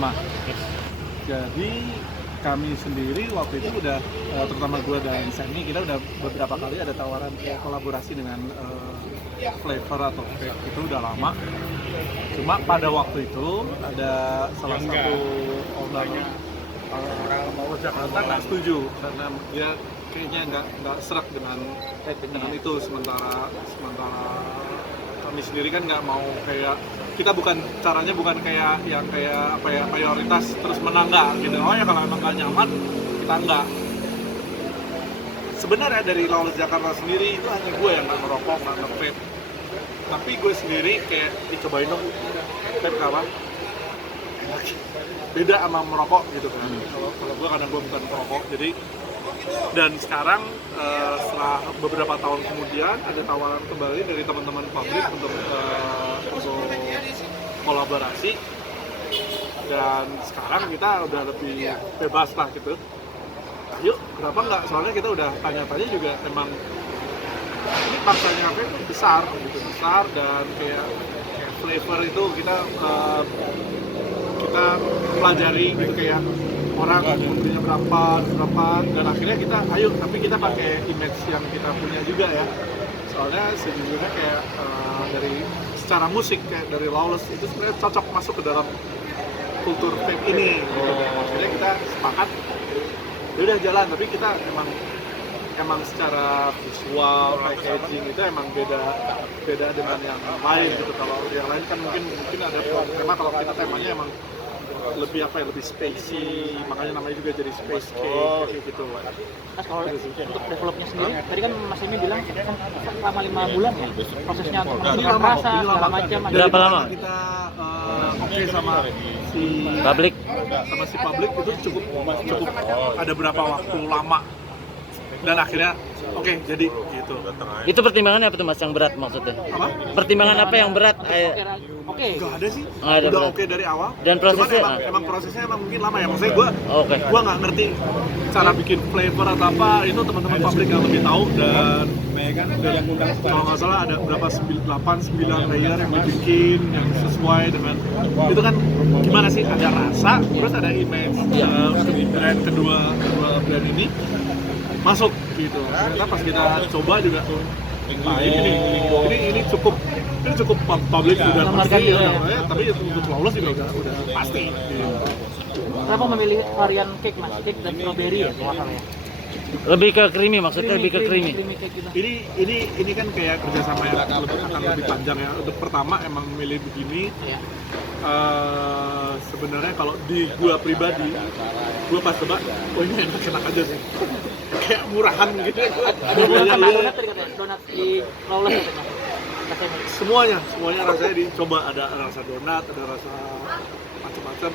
5. Jadi kami sendiri waktu itu udah, terutama gue dan Semi, kita udah beberapa kali ada tawaran kolaborasi dengan flavor atau vape, itu udah lama. Cuma pada waktu itu ada salah satu owner orang Jakarta nggak setuju karena dia kayaknya nggak serak dengan itu. Sementara kami sendiri kan nggak mau kayak, kita caranya bukan kayak yang kayak apa ya, mayoritas terus menang nggak gitu. Oh ya kalau emang nggak nyaman kita nggak. Sebenarnya dari Lawless Jakarta sendiri itu hanya gue yang nggak merokok, nggak nge-vape. Tapi gue sendiri kayak dicobain dong vape apa? Beda sama merokok gitu kan. Kalau gue karena gue bukan perokok, jadi dan sekarang setelah beberapa tahun kemudian ada tawaran kembali dari teman-teman pabrik untuk kolaborasi, dan sekarang kita udah lebih bebas lah gitu. Ayo, kenapa nggak? Soalnya kita udah tanya-tanya juga, emang ini paksanya apa itu besar dan kayak flavor itu kita pelajari gitu, kayak orang punya berapa, dan akhirnya kita ayo, tapi kita pakai image yang kita punya juga ya. Soalnya sejujurnya kayak dari secara musik kayak dari Lawless itu sebenarnya cocok masuk ke dalam kultur vape ini gitu. Akhirnya kita sepakat ya udah jalan, tapi kita emang secara visual, packaging itu emang beda dengan yang lain gitu. Kalau yang lain kan mungkin ada tema, kalau kita temanya emang lebih lebih spacey, makanya namanya juga jadi space cake kayak gitu. Mas, kalau untuk developnya sendiri, tadi kan Mas Emi bilang selama 5 bulan ya prosesnya untuk menentukan rasa segala macam. Berapa lama kita oke sama si Public itu cukup ada berapa waktu lama, dan akhirnya oke, jadi gitu. itu pertimbangannya apa tuh Mas yang berat maksudnya? Apa? Pertimbangan apa yang berat? Oke. Nggak ada sih, Nggak ada udah berat. oke dari awal. Dan prosesnya? Cuman emang prosesnya emang mungkin lama ya, maksudnya Oke. gua nggak ngerti cara bikin flavor atau apa, itu teman-teman pabrik yang lebih tahu. Dan kalau nggak salah ada berapa 8-9 layer yang dibikin yang sesuai dengan itu kan, gimana sih, ada rasa terus ada image. Kedua brand ini masuk gitu. Ternyata pas kita coba juga ini cukup publik udah pasti ya, tapi untuk Lawless juga udah pasti gitu. Kenapa memilih varian cake Mas? Cake dan strawberry ya kalau salah ya? Lebih ke creamy maksudnya, lebih ke creamy. Ini kan kayak kerjasama yang akan lebih panjang ya. Untuk pertama emang memilih begini. Sebenarnya kalau di gua pribadi, gua pas coba, oh ini enak aja sih. Kayak murahan gitu. Ada donat tadi katanya, donat di Lawless ya Mas? Semuanya rasanya dicoba, ada rasa donat, ada rasa macam-macam.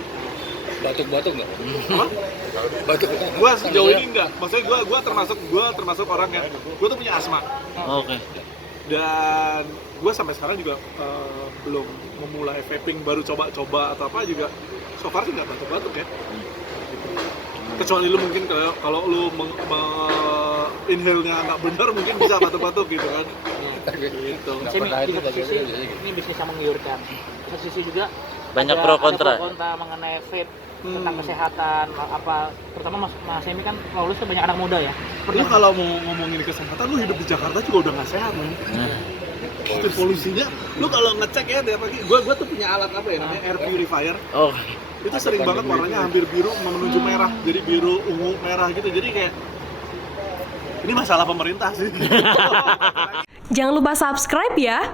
Batuk nggak? Apa? Batuk. Gua sejauh ini enggak. Maksudnya gua termasuk orang yang gua tuh punya asma. Oke. Dan gua sampai sekarang juga belum memulai vaping, baru coba-coba atau apa juga. So far sih nggak batuk-batuk ya. Kecuali lu mungkin kalau lu inhale-nya nggak benar, mungkin bisa batuk-batuk gitu kan. Gitu. Semi, di satu sisi ini bisnis yang menggiurkan, di satu sisi juga Banyak ada pro kontra mengenai vape, tentang kesehatan apa, terutama Mas Semi kan Lawless tuh banyak anak muda ya. Lu kalau mau ngomongin kesehatan, lu hidup di Jakarta juga udah nggak sehat, men. Sistem polusinya, lu kalau ngecek ya tiap pagi, gua tuh punya alat apa ya namanya air purifier. Oh. Itu sering banget warnanya hampir biru menuju merah, jadi biru, ungu, merah gitu. Jadi kayak ini masalah pemerintah sih. Jangan lupa subscribe ya.